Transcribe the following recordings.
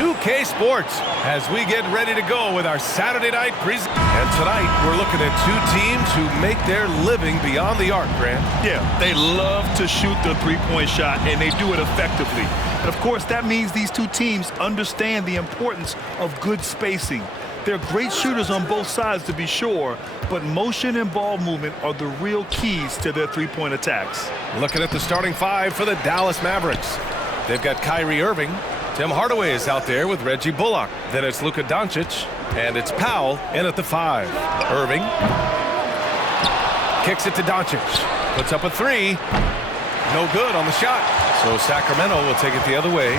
2K Sports as we get ready to go with our Saturday night presentation. And tonight, we're looking at two teams who make their living beyond the arc, Grant. Yeah, they love to shoot the three-point shot, and they do it effectively. And, of course, that means these two teams understand the importance of good spacing. They're great shooters on both sides, to be sure, but motion and ball movement are the real keys to their three-point attacks. Looking at the starting five for the Dallas Mavericks. They've got Kyrie Irving. Tim Hardaway is out there with Reggie Bullock. Then it's Luka Doncic, and it's Powell in at the 5. Irving kicks it to Doncic. Puts up a 3. No good on the shot. So Sacramento will take it the other way.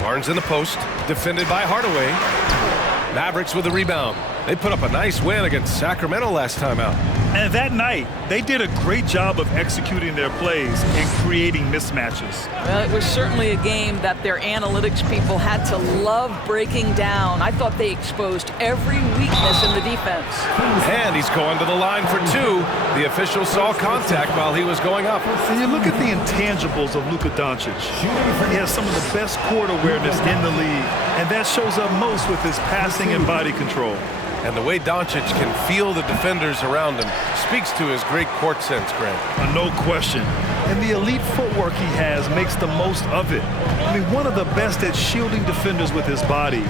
Barnes in the post, defended by Hardaway. Mavericks with the rebound. They put up a nice win against Sacramento last time out. And that night, they did a great job of executing their plays and creating mismatches. Well, it was certainly a game that their analytics people had to love breaking down. I thought they exposed every weakness in the defense. And he's going to the line for 2. The official saw contact while he was going up. And you look at the intangibles of Luka Doncic. He has some of the best court awareness in the league, and that shows up most with his passing and body control. And the way Doncic can feel the defenders around him speaks to his great court sense, Grant. No question. And the elite footwork he has makes the most of it. I mean, one of the best at shielding defenders with his body.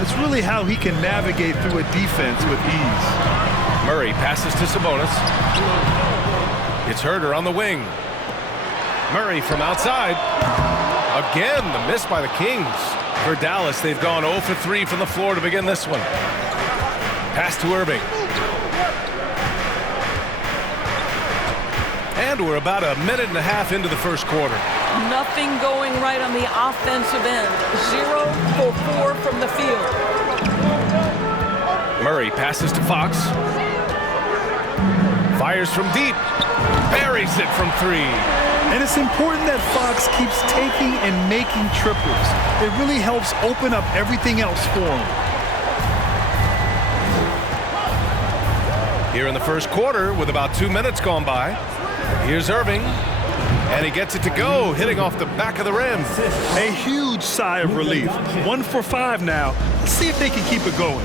It's really how he can navigate through a defense with ease. Murray passes to Sabonis. It's Herter on the wing. Murray from outside. Again, the miss by the Kings. For Dallas, they've gone 0 for 3 from the floor to begin this one. Pass to Irving. And we're about a minute and a half into the first quarter. Nothing going right on the offensive end. 0 for 4 from the field. Murray passes to Fox. Fires from deep. Buries it from 3. And it's important that Fox keeps taking and making triples. It really helps open up everything else for him. Here in the first quarter with about 2 minutes gone by. Here's Irving. And he gets it to go, hitting off the back of the rim. A huge sigh of relief. 1 for 5 now. Let's see if they can keep it going.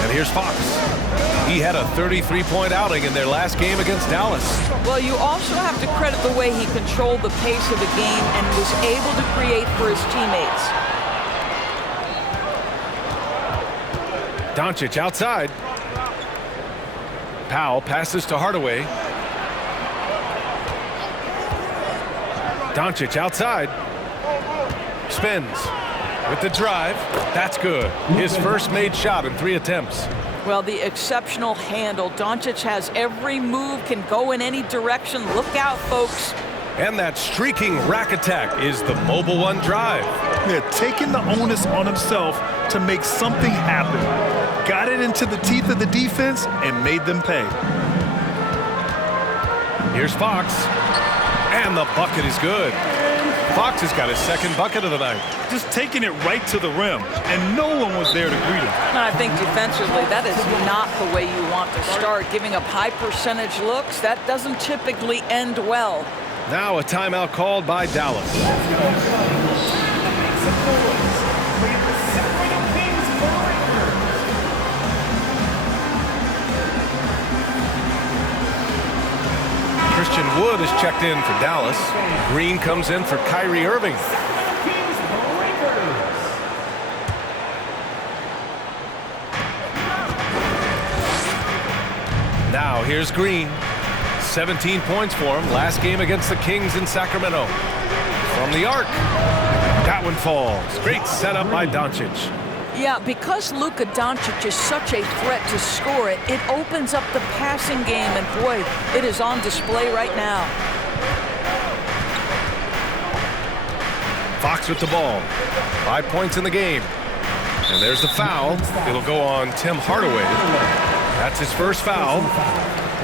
And here's Fox. He had a 33-point outing in their last game against Dallas. Well, you also have to credit the way he controlled the pace of the game and was able to create for his teammates. Doncic outside. Powell passes to Hardaway. Doncic outside. Spins with the drive. That's good. His first made shot in 3 attempts. Well, the exceptional handle. Doncic has every move, can go in any direction. Look out, folks. And that streaking rack attack is the Mobile One drive. Yeah, taking the onus on himself to make something happen. Got it into the teeth of the defense and made them pay. Here's Fox. And the bucket is good. Fox has got his second bucket of the night. Just taking it right to the rim, and no one was there to greet him. And I think defensively, that is not the way you want to start. Giving up high percentage looks, that doesn't typically end well. Now a timeout called by Dallas. Christian Wood is checked in for Dallas. Green comes in for Kyrie Irving. Now here's Green. 17 points for him. Last game against the Kings in Sacramento. From the arc. That one falls. Great setup by Doncic. Yeah, because Luka Doncic is such a threat to score it, it opens up the passing game, and boy, it is on display right now. Fox with the ball. 5 points in the game. And there's the foul. It'll go on Tim Hardaway. That's his first foul.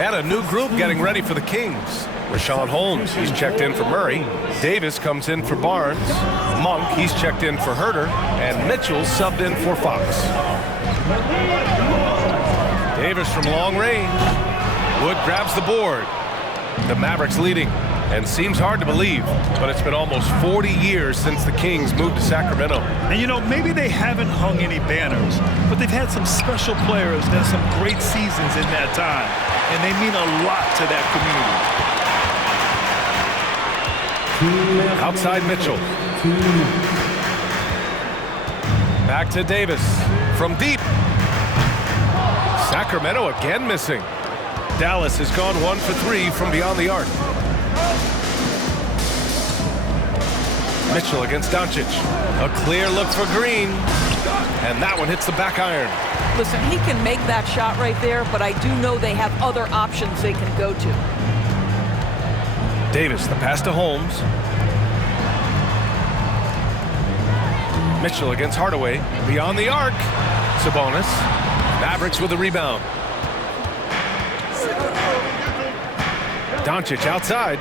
And a new group getting ready for the Kings. Rashawn Holmes, he's checked in for Murray. Davis comes in for Barnes. Monk, he's checked in for Herter. And Mitchell subbed in for Fox. Davis from long range. Wood grabs the board. The Mavericks leading, and seems hard to believe, but it's been almost 40 years since the Kings moved to Sacramento. And you know, maybe they haven't hung any banners, but they've had some special players and some great seasons in that time, and they mean a lot to that community. Outside Mitchell. Back to Davis from deep. Sacramento again missing. Dallas has gone 1 for 3 from beyond the arc. Mitchell against Doncic. A clear look for Green. And that one hits the back iron. Listen, he can make that shot right there, but I do know they have other options they can go to. Davis, the pass to Holmes. Mitchell against Hardaway. Beyond the arc. Sabonis. Mavericks with a rebound. Doncic outside.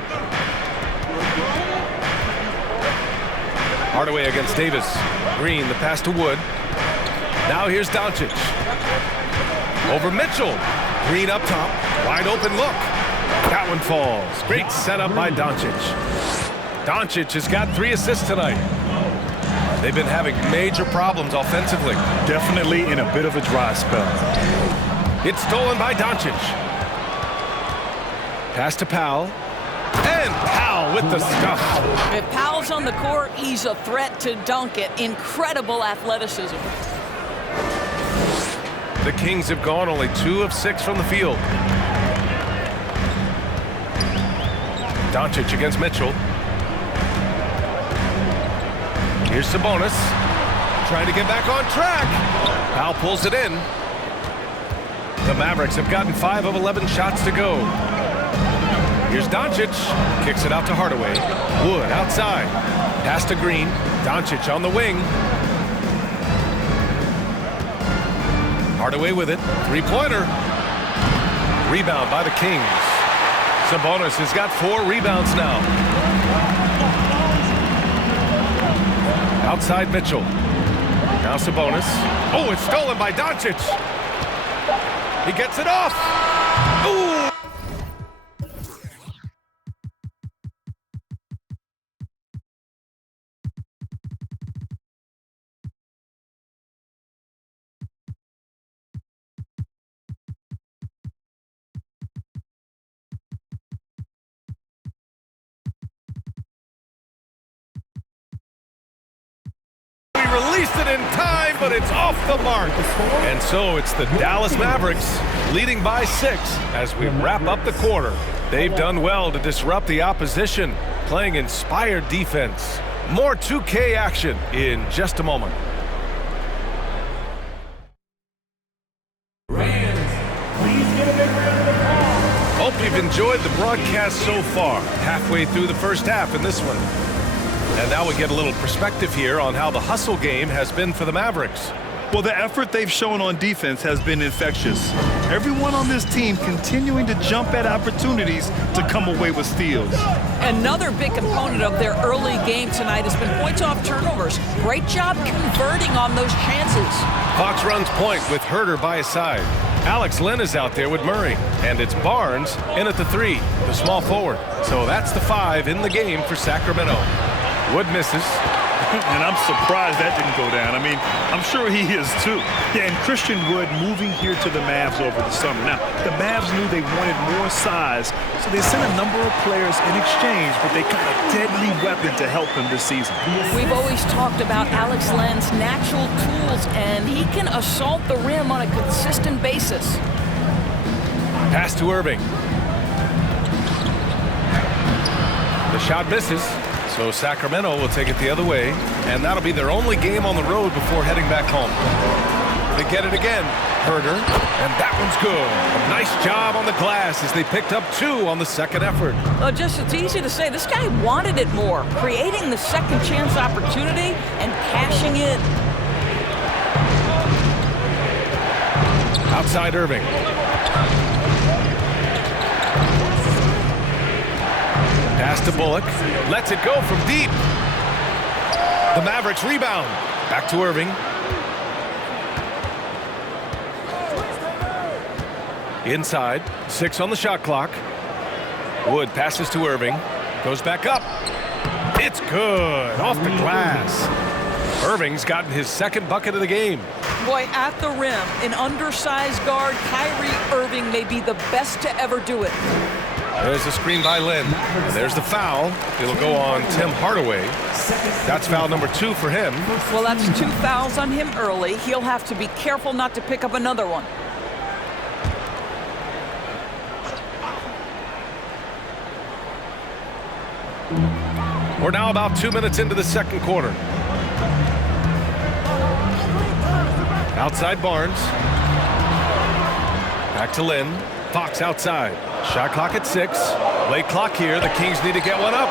Hardaway against Davis. Green, the pass to Wood. Now here's Doncic. Over Mitchell. Green up top. Wide open look. That one falls. Great setup by Doncic. Doncic has got 3 assists tonight. They've been having major problems offensively. Definitely in a bit of a dry spell. It's stolen by Doncic. Pass to Powell. And Powell with the stuff. If Powell's on the court, he's a threat to dunk it. Incredible athleticism. The Kings have gone only 2 of 6 from the field. Doncic against Mitchell. Here's Sabonis. Trying to get back on track. Powell pulls it in. The Mavericks have gotten 5 of 11 shots to go. Here's Doncic. Kicks it out to Hardaway. Wood outside. Pass to Green. Doncic on the wing. Hardaway with it. 3-pointer. Rebound by the Kings. Sabonis has got 4 rebounds now. Outside Mitchell. Now Sabonis. Oh, it's stolen by Doncic. He gets it off. Ooh. Released it in time, but it's off the mark. And so it's the Dallas Mavericks leading by 6 as we wrap up the quarter. They've done well to disrupt the opposition, playing inspired defense. More 2K action in just a moment. Hope you've enjoyed the broadcast so far. Halfway through the first half in this one. And now we get a little perspective here on how the hustle game has been for the Mavericks. Well, the effort they've shown on defense has been infectious. Everyone on this team continuing to jump at opportunities to come away with steals. Another big component of their early game tonight has been points off turnovers. Great job converting on those chances. Fox runs point with Herter by his side. Alex Len is out there with Murray. And it's Barnes in at the 3, the small forward. So that's the 5 in the game for Sacramento. Wood misses. And I'm surprised that didn't go down. I mean, I'm sure he is too. Yeah, and Christian Wood moving here to the Mavs over the summer. Now, the Mavs knew they wanted more size, so they sent a number of players in exchange, but they got a deadly weapon to help him this season. We've always talked about Alex Len's natural tools, and he can assault the rim on a consistent basis. Pass to Irving. The shot misses. So Sacramento will take it the other way, and that'll be their only game on the road before heading back home. They get it again. Herter, and that one's good. A nice job on the glass as they picked up 2 on the second effort. It's easy to say. This guy wanted it more, creating the second chance opportunity and cashing in. Outside Irving. Pass to Bullock. Lets it go from deep. The Mavericks rebound. Back to Irving. Inside. 6 on the shot clock. Wood passes to Irving. Goes back up. It's good. Off the glass. Irving's gotten his second bucket of the game. Boy, at the rim, an undersized guard, Kyrie Irving may be the best to ever do it. There's the screen by Lynn. And there's the foul. It'll go on Tim Hardaway. That's foul number 2 for him. Well, that's 2 fouls on him early. He'll have to be careful not to pick up another one. We're now about 2 minutes into the second quarter. Outside Barnes. Back to Lynn. Fox outside. Shot clock at 6. Late clock here. The Kings need to get one up.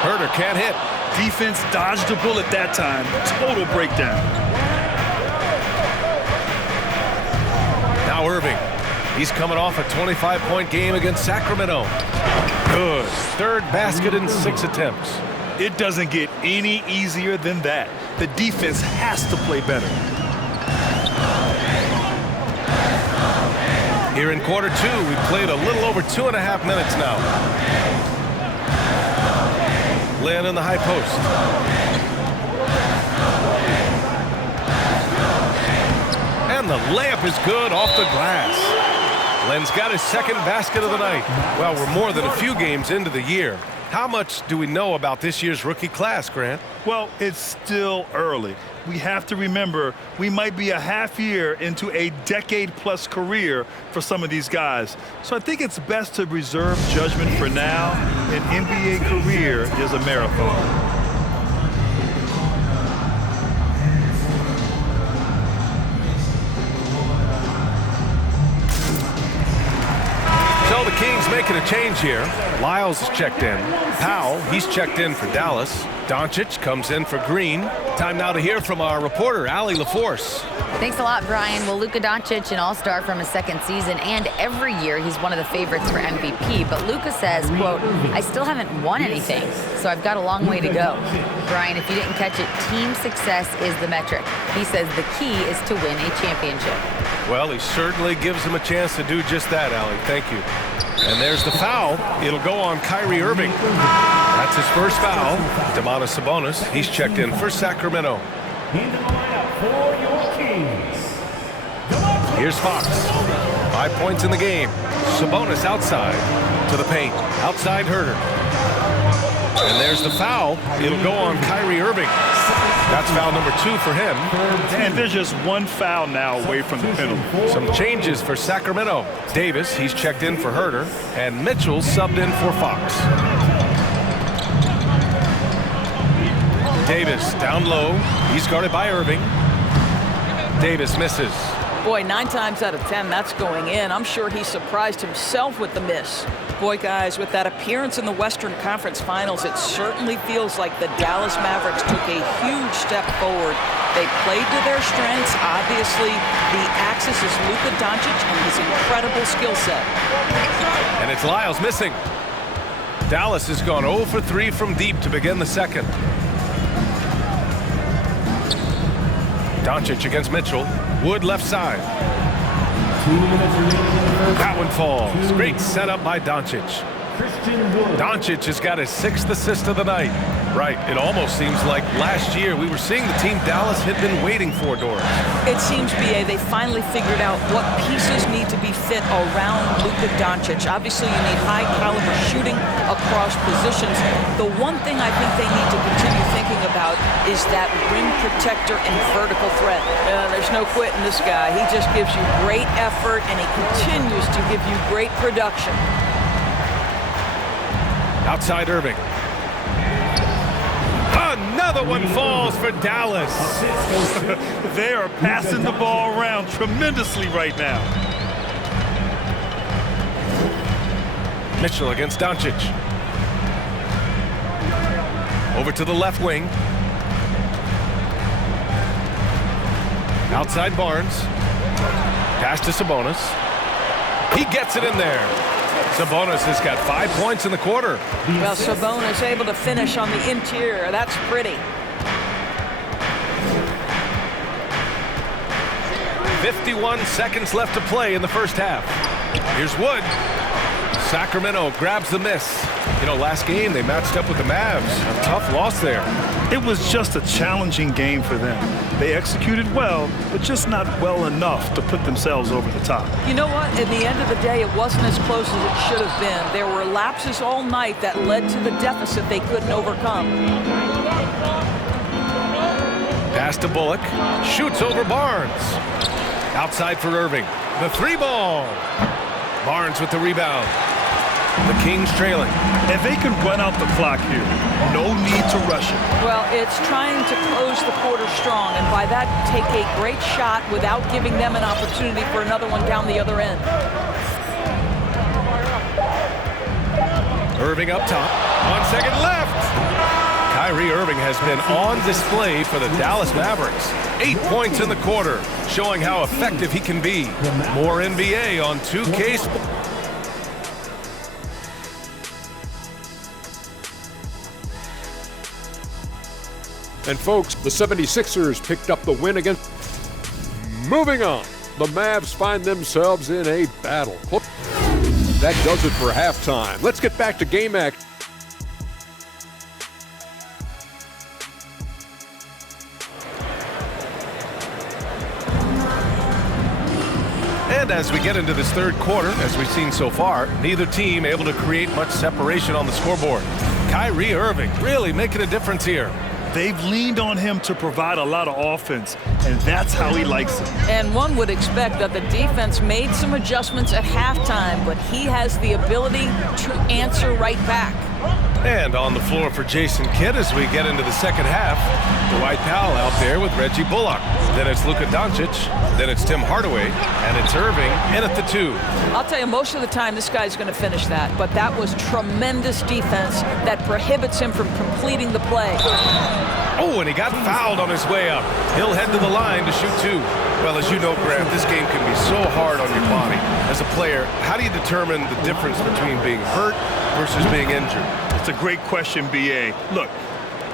Herter can't hit. Defense dodged a bullet that time. Total breakdown. Now Irving. He's coming off a 25-point game against Sacramento. Good. Third basket in 6 attempts. It doesn't get any easier than that. The defense has to play better. Here in quarter 2, we played a little over 2.5 minutes now. Lynn in the high post. And the layup is good off the glass. Lynn's got his second basket of the night. Well, we're more than a few games into the year. How much do we know about this year's rookie class, Grant? Well, it's still early. We have to remember we might be a half year into a decade-plus career for some of these guys. So I think it's best to reserve judgment for now. An NBA career is a marathon. So the Kings making a change here. Lyles is checked in. Powell, he's checked in for Dallas. Doncic comes in for Green. Time now to hear from our reporter, Allie LaForce. Thanks a lot, Brian. Well, Luka Doncic, an all-star from his second season, and every year he's one of the favorites for MVP. But Luka says, quote, I still haven't won anything, so I've got a long way to go. Brian, if you didn't catch it, team success is the metric. He says the key is to win a championship. Well, he certainly gives him a chance to do just that, Allie. Thank you. And there's the foul. It'll go on Kyrie Irving. That's his first foul. Domantas Sabonis, he's checked in for Sacramento. Here's Fox. 5 points in the game. Sabonis outside to the paint. Outside Herter. And there's the foul. It'll go on Kyrie Irving. That's foul number 2 for him. And there's just one foul now away from the penalty. Some changes for Sacramento. Davis, he's checked in for Herter. And Mitchell subbed in for Fox. Davis down low. He's guarded by Irving. Davis misses. Boy, 9 times out of 10, that's going in. I'm sure he surprised himself with the miss. Boy, guys, with that appearance in the Western Conference Finals, it certainly feels like the Dallas Mavericks took a huge step forward. They played to their strengths. Obviously, the axis is Luka Doncic and his incredible skill set. And it's Lyles missing. Dallas has gone 0 for 3 from deep to begin the second. Doncic against Mitchell. Wood left side. That one falls. Great setup by Doncic. Doncic has got his 6th assist of the night. Right, it almost seems like last year we were seeing the team Dallas had been waiting for, Doris. It seems, B.A., they finally figured out what pieces need to be fit around Luka Doncic. Obviously, you need high-caliber shooting across positions. The one thing I think they need to continue thinking about is that rim protector and vertical threat. There's no quitting this guy. He just gives you great effort, and he continues to give you great production. Outside Irving. Another one falls for Dallas. They are passing the ball around tremendously right now. Mitchell against Doncic. Over to the left wing. Outside Barnes. Pass to Sabonis. He gets it in there. Sabonis has got 5 points in the quarter. Well, Sabonis able to finish on the interior. That's pretty. 51 seconds left to play in the first half. Here's Wood. Sacramento grabs the miss. You know, last game they matched up with the Mavs. A tough loss there. It was just a challenging game for them. They executed well, but just not well enough to put themselves over the top. You know what? In the end of the day, it wasn't as close as it should have been. There were lapses all night that led to the deficit they couldn't overcome. Pass to Bullock. Shoots over Barnes. Outside for Irving. The 3-ball. Barnes with the rebound. The Kings trailing. And they can run out the clock here. No need to rush it. Well, it's trying to close the quarter strong, and by that, take a great shot without giving them an opportunity for another one down the other end. Irving up top. 1 second left. Kyrie Irving has been on display for the Dallas Mavericks. 8 points in the quarter, showing how effective he can be. More NBA on 2K Sports. And folks, the 76ers picked up the win against. Moving on, the Mavs find themselves in a battle. That does it for halftime. Let's get back to game action. And as we get into this third quarter, as we've seen so far, neither team able to create much separation on the scoreboard. Kyrie Irving really making a difference here. They've leaned on him to provide a lot of offense, and that's how he likes it. And one would expect that the defense made some adjustments at halftime, but he has the ability to answer right back. And on the floor for Jason Kidd as we get into the second half. Dwight Powell out there with Reggie Bullock. Then it's Luka Doncic. Then it's Tim Hardaway. And it's Irving in at the 2. I'll tell you, most of the time this guy's going to finish that. But that was tremendous defense that prohibits him from completing the play. Oh, and he got fouled on his way up. He'll head to the line to shoot 2. Well, as you know, Grant, this game can be so hard on your body. As a player, how do you determine the difference between being hurt versus being injured? It's a great question, B.A. Look,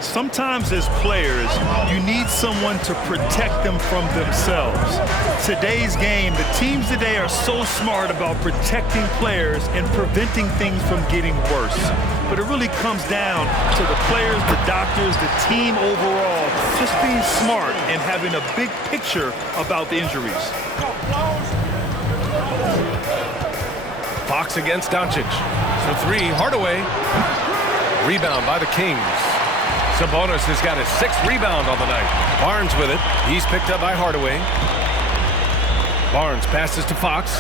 sometimes as players, you need someone to protect them from themselves. Today's game, the teams today are so smart about protecting players and preventing things from getting worse. But it really comes down to the players, the doctors, the team overall, just being smart and having a big picture about the injuries. Fox against Doncic. For 3, Hardaway. Rebound by the Kings. Sabonis has got his 6th rebound on the night. Barnes with it. He's picked up by Hardaway. Barnes passes to Fox.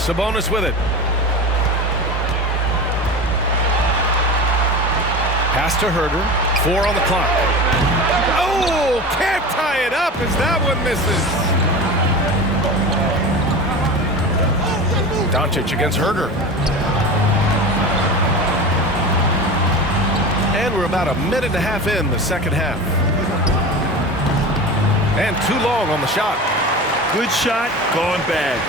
Sabonis with it. Pass to Herder. 4 on the clock. Oh, can't tie it up as that one misses. Doncic against Herder. And we're about a minute and a half in the second half. And too long on the shot. Good shot, gone bad.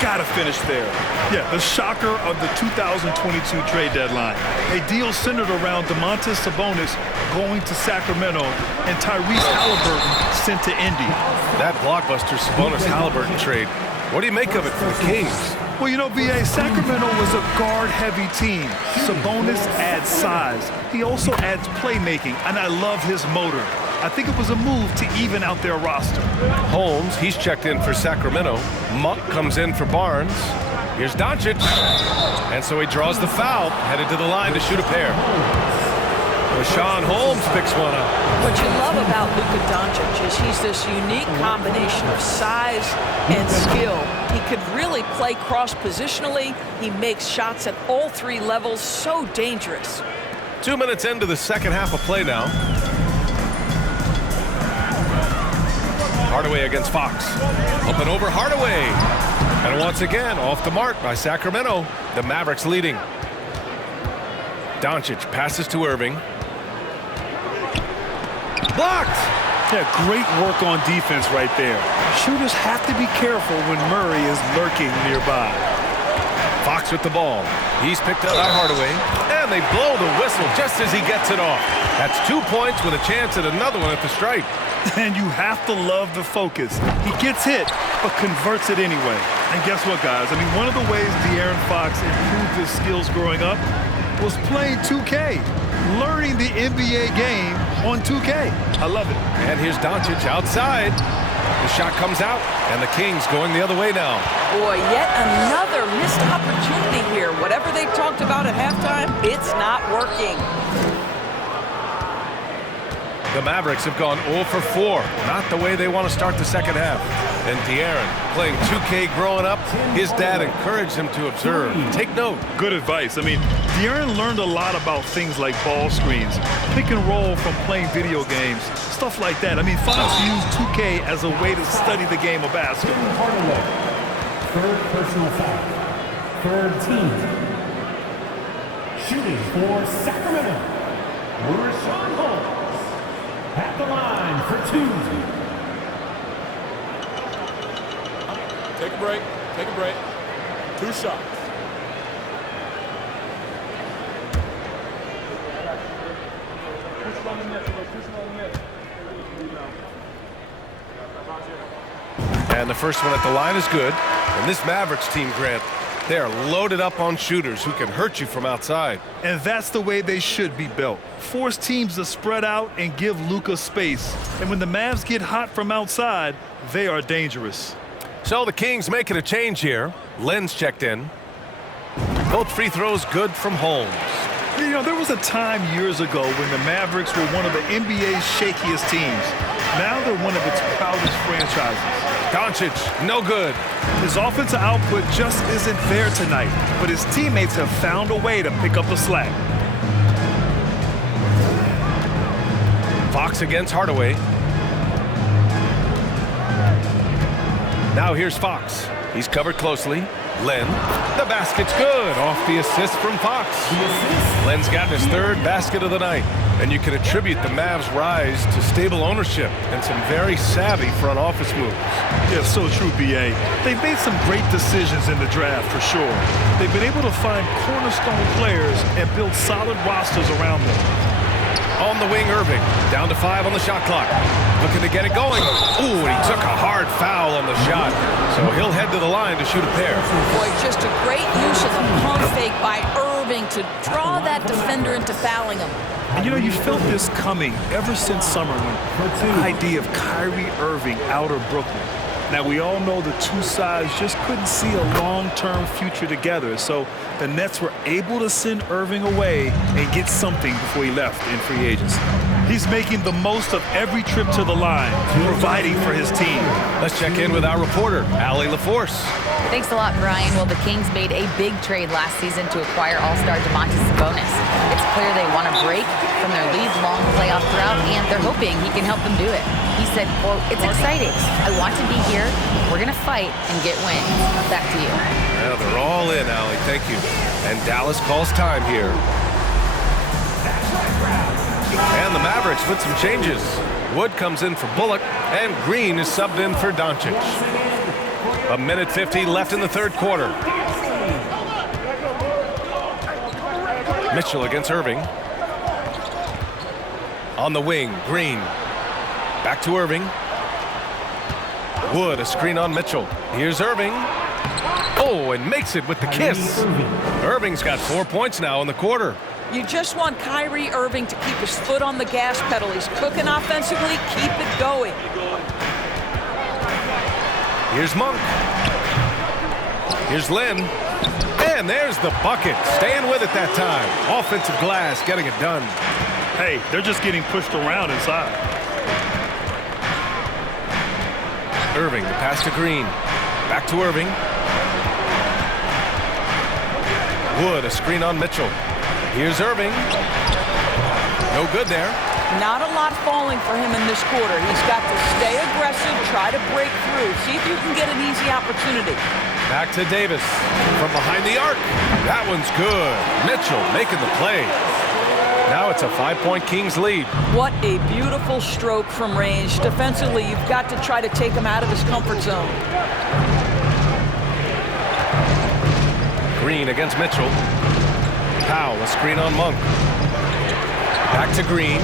Gotta finish there. Yeah, the shocker of the 2022 trade deadline. A deal centered around Domantas Sabonis going to Sacramento and Tyrese Halliburton sent to Indy. That blockbuster Sabonis-Halliburton trade. What do you make of it for the Kings? Well, you know, B.A., Sacramento was a guard-heavy team. Sabonis adds size. He also adds playmaking, and I love his motor. I think it was a move to even out their roster. Holmes, he's checked in for Sacramento. Monk comes in for Barnes. Here's Doncic. And so he draws the foul, headed to the line to shoot a pair. Rashawn Holmes picks one up. What you love about Luka Doncic is he's this unique combination of size and skill. He could really play cross-positionally. He makes shots at all 3 levels. So dangerous. 2 minutes into the second half of play now. Hardaway against Fox. Up and over Hardaway. And once again, off the mark by Sacramento. The Mavericks leading. Doncic passes to Irving. Blocked! Yeah, great work on defense right there. Shooters have to be careful when Murray is lurking nearby. Fox with the ball. He's picked up by Hardaway. And they blow the whistle just as he gets it off. That's 2 points with a chance at another one at the stripe. And you have to love the focus. He gets hit, but converts it anyway. And guess what, guys? I mean, one of the ways De'Aaron Fox improved his skills growing up was playing 2K, learning the NBA game on 2K. I love it. And here's Doncic outside. The shot comes out, and the Kings going the other way now. Boy, yet another missed opportunity here. Whatever they talked about at halftime, it's not working. The Mavericks have gone 0 for 4. Not the way they want to start the second half. And De'Aaron, playing 2K growing up, his dad encouraged him to observe. Take note. Good advice. I mean, De'Aaron learned a lot about things like ball screens, pick and roll from playing video games, stuff like that. I mean, Fox used 2K as a way to study the game of basketball. Third personal foul. Third team. Shooting for Sacramento. Rashawn Holmes. At the line for 2. Take a break. Take a break. 2 shots. And the first one at the line is good. And this Mavericks team, Grant, they are loaded up on shooters who can hurt you from outside. And that's the way they should be built. Force teams to spread out and give Luka space. And when the Mavs get hot from outside, they are dangerous. So the Kings making a change here. Len's checked in. Both free throws good from Holmes. You know, there was a time years ago when the Mavericks were one of the NBA's shakiest teams. Now they're one of its proudest franchises. Doncic, no good. His offensive output just isn't there tonight, but his teammates have found a way to pick up the slack. Fox against Hardaway. Now here's Fox. He's covered closely. Len, the basket's good. Off the assist from Fox. Len's gotten his 3rd basket of the night. And you can attribute the Mavs' rise to stable ownership and some very savvy front office moves. Yeah, so true, B.A. They've made some great decisions in the draft, for sure. They've been able to find cornerstone players and build solid rosters around them. On the wing, Irving. Down to 5 on the shot clock. Looking to get it going. Ooh, and he took a hard foul on the shot. So he'll head to the line to shoot a pair. Boy, just a great use of the pump fake by Irving to draw that defender into fouling him. And you know, you felt this coming ever since summer when the idea of Kyrie Irving out of Brooklyn. Now, we all know the two sides just couldn't see a long-term future together, so the Nets were able to send Irving away and get something before he left in free agency. He's making the most of every trip to the line, providing for his team. Let's check in with our reporter, Allie LaForce. Thanks a lot, Brian. Well, the Kings made a big trade last season to acquire All-Star Domantas Sabonis. It's clear they want to break from their league-long playoff drought, and they're hoping he can help them do it. He said, quote, "It's exciting. I want to be here. We're going to fight and get wins." Back to you. Well, they're all in, Allie. Thank you. And Dallas calls time here. And the Mavericks with some changes. Wood comes in for Bullock, and Green is subbed in for Doncic. 1:50 left in the 3rd quarter. Mitchell against Irving. On the wing, Green. Back to Irving. Wood, a screen on Mitchell. Here's Irving. Oh, and makes it with the kiss. Irving's got 4 points now in the quarter. You just want Kyrie Irving to keep his foot on the gas pedal. He's cooking offensively. Keep it going. Here's Monk. Here's Len. And there's the bucket. Staying with it that time. Offensive glass, getting it done. Hey, they're just getting pushed around inside. Irving, the pass to Green. Back to Irving. Wood, a screen on Mitchell. Here's Irving. No good there. Not a lot falling for him in this quarter. He's got to stay aggressive, try to break through, see if you can get an easy opportunity. Back to Davis from behind the arc. That one's good. Mitchell making the play. Now it's a 5-point Kings lead. What a beautiful stroke from range. Defensively, you've got to try to take him out of his comfort zone. Green against Mitchell. Powell, a screen on Monk. Back to Green.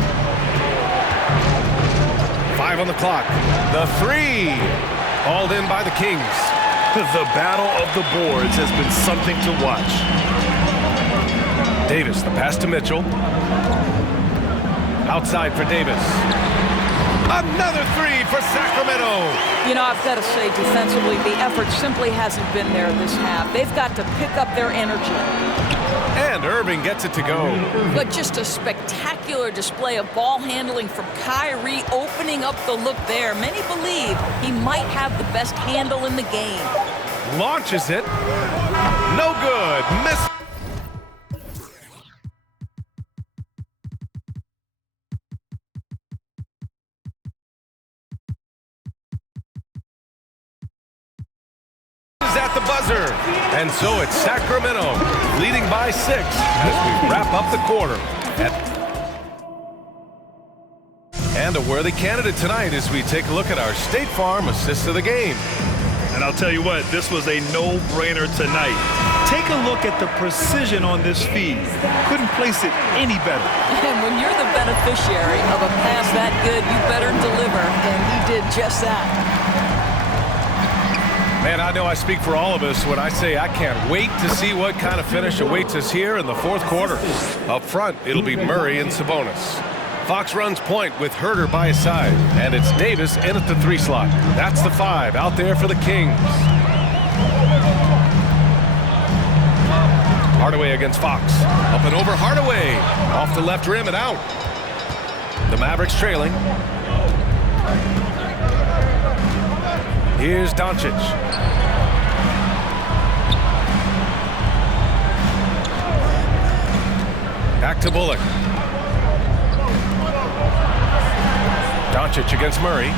5 on the clock. The three. Hauled in by the Kings. The battle of the boards has been something to watch. Davis, the pass to Mitchell. Outside for Davis. Another three for Sacramento. You know, I've got to say, defensively, the effort simply hasn't been there this half. They've got to pick up their energy. And Irving gets it to go. But just a spectacular display of ball handling from Kyrie, opening up the look there. Many believe he might have the best handle in the game. Launches it. No good. Miss. At the buzzer. And so it's Sacramento leading by 6 as we wrap up the quarter. And a worthy candidate tonight as we take a look at our State Farm assist of the game. And I'll tell you what, this was a no-brainer tonight. Take a look at the precision on this feed. Couldn't place it any better. And when you're the beneficiary of a pass that good, you better deliver. And he did just that. Man, I know I speak for all of us when I say I can't wait to see what kind of finish awaits us here in the fourth quarter. Up front, it'll be Murray and Sabonis. Fox runs point with Herter by his side, and it's Davis in at the 3 slot. That's the 5 out there for the Kings. Hardaway against Fox. Up and over Hardaway. Off the left rim and out. The Mavericks trailing. Here's Doncic. Back to Bullock. Doncic against Murray.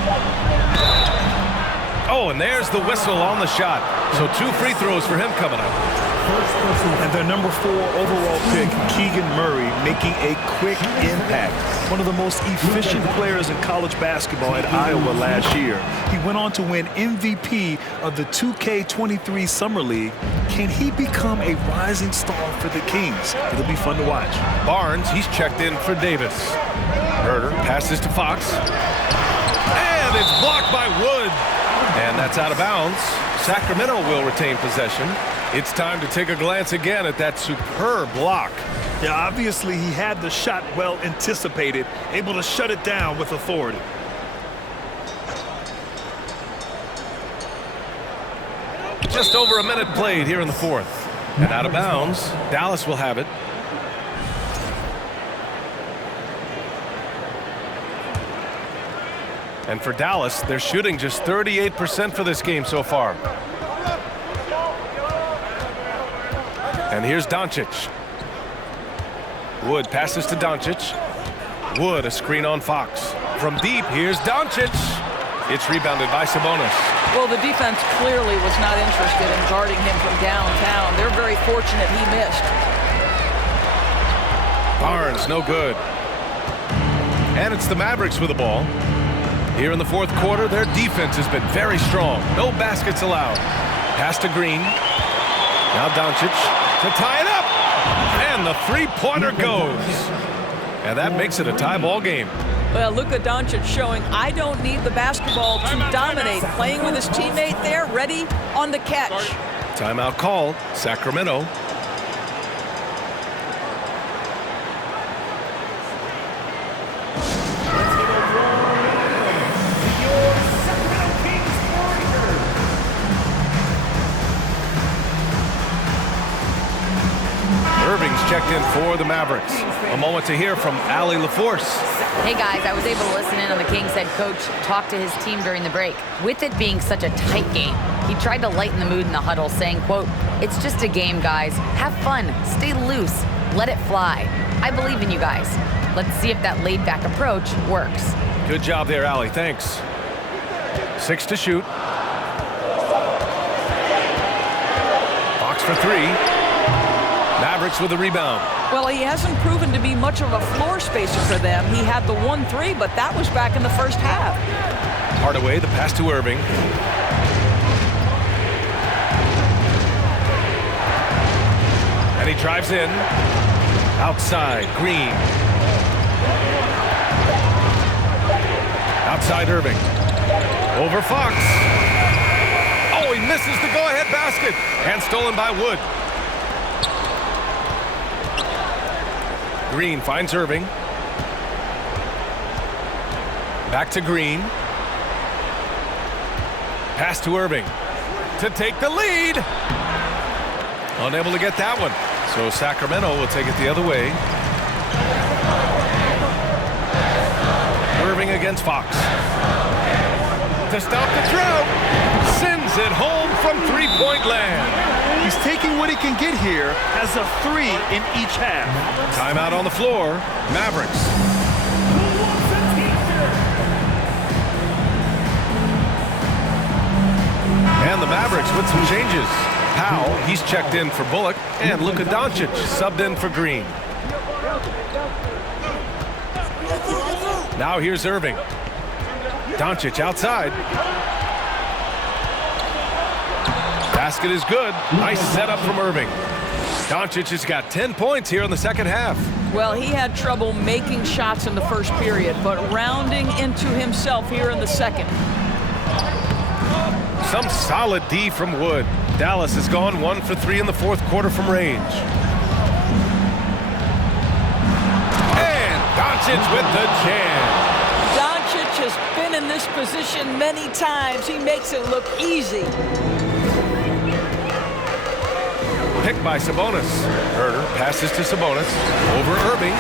Oh, and there's the whistle on the shot. So 2 free throws for him coming up. And their number 4 overall pick, Keegan Murray, making a quick impact. One of the most efficient players in college basketball at Iowa last year. He went on to win MVP of the 2K23 Summer League. Can he become a rising star for the Kings? It'll be fun to watch. Barnes, he's checked in for Davis. Herter passes to Fox. And it's blocked by Wood. And that's out of bounds. Sacramento will retain possession. It's time to take a glance again at that superb block. Yeah, obviously he had the shot well anticipated, able to shut it down with authority. Just over a minute played here in the fourth. And out of bounds, Dallas will have it. And for Dallas, they're shooting just 38% for this game so far. And here's Doncic. Wood passes to Doncic. Wood, a screen on Fox. From deep, here's Doncic. It's rebounded by Sabonis. Well, the defense clearly was not interested in guarding him from downtown. They're very fortunate he missed. Barnes, no good. And it's the Mavericks with the ball. Here in the fourth quarter, their defense has been very strong. No baskets allowed. Pass to Green. Now Doncic to tie it up. And the three-pointer goes. And that makes it a tie ball game. Well, Luka Doncic showing I don't need the basketball to dominate. Playing with his teammate there, ready on the catch. Timeout called. Sacramento. Irving's checked in for the Mavericks. A moment to hear from Allie LaForce. Hey guys, I was able to listen in on the Kings head coach talk to his team during the break. With it being such a tight game, he tried to lighten the mood in the huddle, saying, quote, "It's just a game, guys. Have fun. Stay loose. Let it fly. I believe in you guys. Let's see if that laid-back approach works." Good job there, Allie. Thanks. 6 to shoot. Fox for 3. Mavericks with the rebound. Well, he hasn't proven to be much of a floor spacer for them. He had the 1-3, but that was back in the first half. Hardaway, the pass to Irving. And he drives in. Outside, Green. Outside Irving. Over Fox. Oh, he misses the go-ahead basket. And stolen by Wood. Green finds Irving. Back to Green. Pass to Irving to take the lead. Unable to get that one. So Sacramento will take it the other way. Irving against Fox. To stop the drought. Sends it home from three-point land. He's taking what he can get here as a 3 in each half. Timeout on the floor. Mavericks. And the Mavericks with some changes. Powell, he's checked in for Bullock, and Luka Doncic subbed in for Green. Now here's Irving. Doncic outside. Basket is good. Nice setup from Irving. Doncic has got 10 points here in the second half. Well, he had trouble making shots in the first period, but rounding into himself here in the second. Some solid D from Wood. Dallas has gone 1 for 3 in the fourth quarter from range. And Doncic with the jam. Doncic has been in this position many times. He makes it look easy. Picked by Sabonis. Herder passes to Sabonis. Over Irving.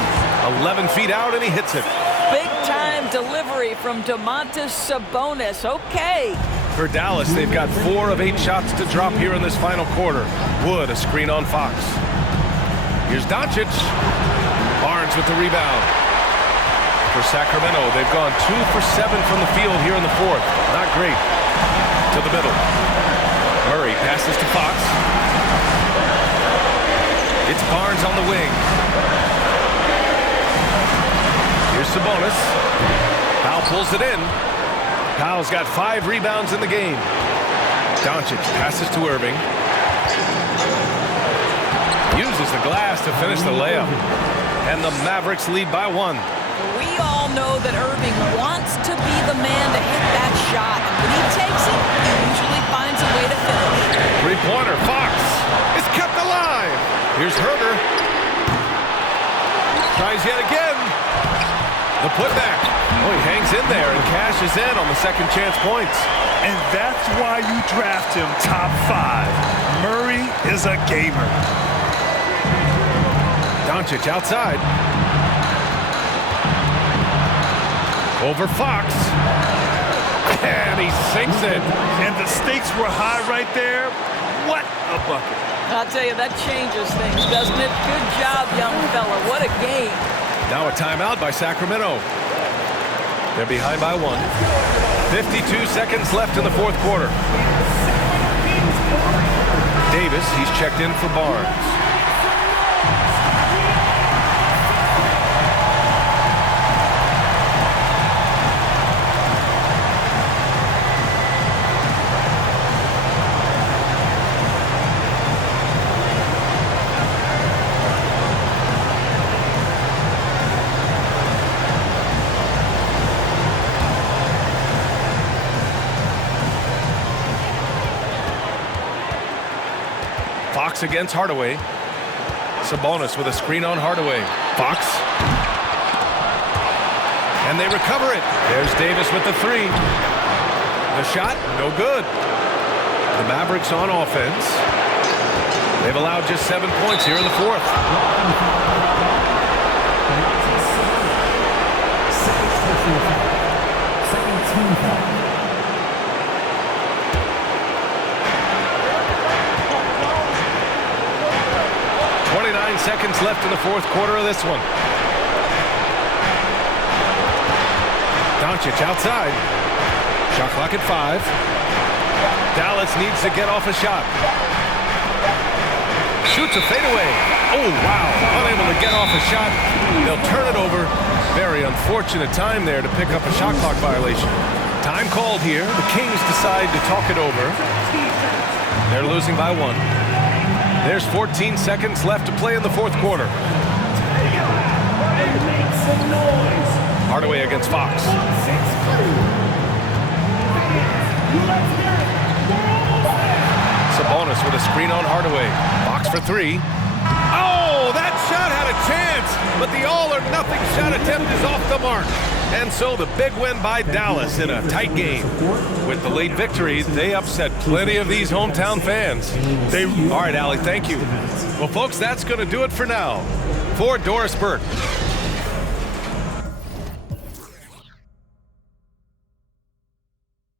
11 feet out, and he hits it. Big-time delivery from Domantas Sabonis. Okay. For Dallas, they've got 4 of 8 shots to drop here in this final quarter. Wood, a screen on Fox. Here's Doncic. Barnes with the rebound. For Sacramento, they've gone 2 for 7 from the field here in the fourth. Not great. To the middle. Murray passes to Fox. It's Barnes on the wing. Here's Sabonis. Powell pulls it in. Powell's got 5 rebounds in the game. Doncic passes to Irving. Uses the glass to finish the layup. And the Mavericks lead by 1. We all know that Irving wants to be the man to hit that shot. And when he takes it, he usually finds a way to finish. Three-pointer. Fox is kept alive. Here's Herder. Tries yet again. The putback. Oh, he hangs in there and cashes in on the second chance points. And that's why you draft him top 5. Murray is a gamer. Doncic outside. Over Fox. And he sinks it. And the stakes were high right there. What a bucket. I'll tell you, that changes things, doesn't it? Good job, young fella. What a game. Now a timeout by Sacramento. They're behind by 1. 52 seconds left in the fourth quarter. Davis, he's checked in for Barnes. Fox against Hardaway. Sabonis with a screen on Hardaway. Fox. And they recover it. There's Davis with the 3. The shot, no good. The Mavericks on offense. They've allowed just 7 points here in the fourth. 29 seconds left in the fourth quarter of this one. Doncic outside. Shot clock at 5. Dallas needs to get off a shot. Shoots a fadeaway. Oh, wow. Unable to get off a shot. They'll turn it over. Very unfortunate time there to pick up a shot clock violation. Time called here. The Kings decide to talk it over. They're losing by 1. There's 14 seconds left to play in the fourth quarter. Make some noise Hardaway against Fox. Sabonis with a screen on Hardaway. Fox for three. Oh, that shot had a chance, but the all-or-nothing shot attempt is off the mark. And so the big win by Dallas in a tight game. With the late victory, they upset plenty of these hometown fans. All right, Allie, thank you. Well, folks, that's going to do it for now. For Doris Burke,